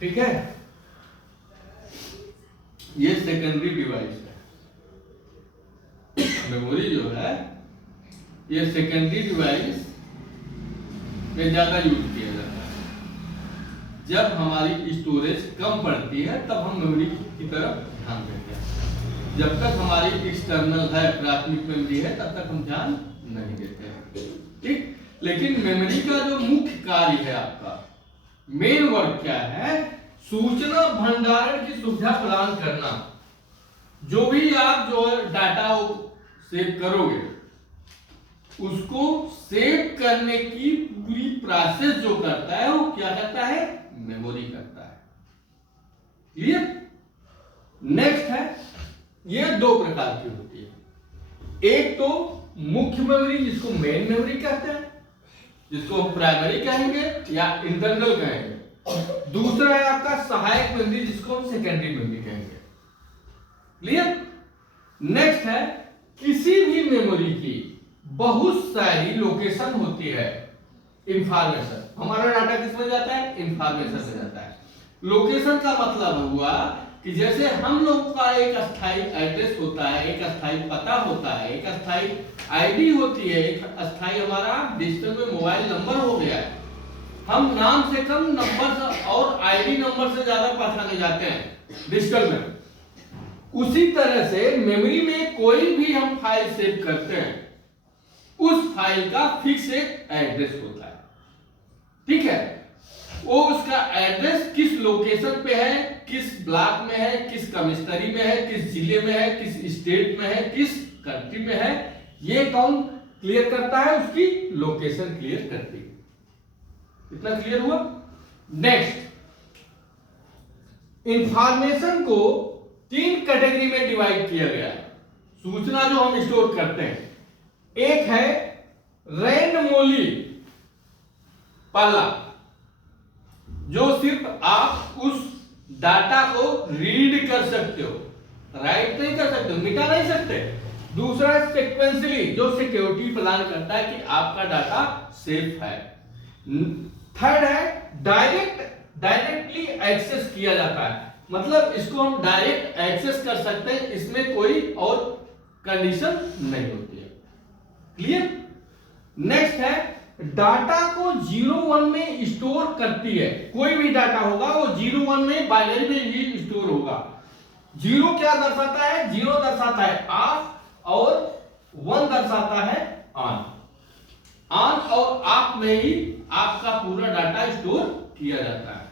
ठीक है, ये सेकेंडरी डिवाइस है। मेमोरी जो है ये सेकेंडरी डिवाइस में ज्यादा यूज किया जाता है। जब हमारी स्टोरेज कम पड़ती है तब हम मेमोरी की तरफ ध्यान देते हैं। जब तक हमारी एक्सटर्नल है, प्राथमिक मेमोरी है, तब तक हम ध्यान नहीं देते हैं। ठीक, लेकिन मेमोरी का जो मुख्य कार्य है, आपका मेन वर्क क्या है? सूचना भंडारण की सुविधा प्रदान करना। जो भी आप जो डाटा सेव करोगे उसको सेव करने की पूरी प्रोसेस जो करता है वो क्या करता है? मेमोरी करता है। क्लियर? नेक्स्ट है, ये दो प्रकार की होती है। एक तो मुख्य मेमोरी जिसको मेन मेमोरी कहते हैं, जिसको हम प्राइमरी कहेंगे या इंटरनल कहेंगे। दूसरा है आपका सहायक मेमोरी जिसको हम सेकेंडरी मेमोरी कहेंगे। क्लियर? नेक्स्ट है, किसी भी मेमोरी की बहुत सारी लोकेशन होती है। इंफॉर्मेशन, हमारा डाटा किस में जाता है? इंफॉर्मेशन में जाता है। लोकेशन का मतलब हुआ कि जैसे हम लोग का एक अस्थायी एड्रेस होता है, एक अस्थायी पता होता है, एक अस्थायी आईडी होती है, एक अस्थायी हमारा डिजिटल में मोबाइल नंबर हो गया है। हम नाम से कम नंबर और आईडी नंबर से ज्यादा पहचाने जाते हैं डिजिटल में। उसी तरह से मेमोरी में कोई भी हम फाइल सेव करते हैं, उस फाइल का फिक्स एक एड्रेस होता है। ठीक है, वो उसका एड्रेस किस लोकेशन पे है, किस ब्लॉक में है, किस कमिश्नरी में है, किस जिले में है, किस स्टेट में है, किस कंट्री में है, ये कौन क्लियर करता है? उसकी लोकेशन क्लियर करती है। इतना क्लियर हुआ? नेक्स्ट, इंफॉर्मेशन को 3 कैटेगरी में डिवाइड किया गया है। सूचना जो हम स्टोर करते हैं, एक है रैंडमली पहला, जो सिर्फ आप उस डाटा को रीड कर सकते हो, राइट नहीं कर सकते हो, मिटा नहीं सकते। दूसरा है सीक्वेंशियली, जो सिक्योरिटी प्रदान करता है कि आपका डाटा सेफ है। थर्ड है डायरेक्टली एक्सेस किया जाता है, मतलब इसको हम डायरेक्ट एक्सेस कर सकते हैं, इसमें कोई और कंडीशन नहीं होती है। क्लियर? नेक्स्ट है, डाटा को 0-1 में स्टोर करती है। कोई भी डाटा होगा वो 0-1 में बाइनरी में ही स्टोर होगा। 0 क्या दर्शाता है? 0 दर्शाता है ऑफ और 1 दर्शाता है ऑन। ऑन और ऑफ में ही आपका पूरा डाटा स्टोर किया जाता है।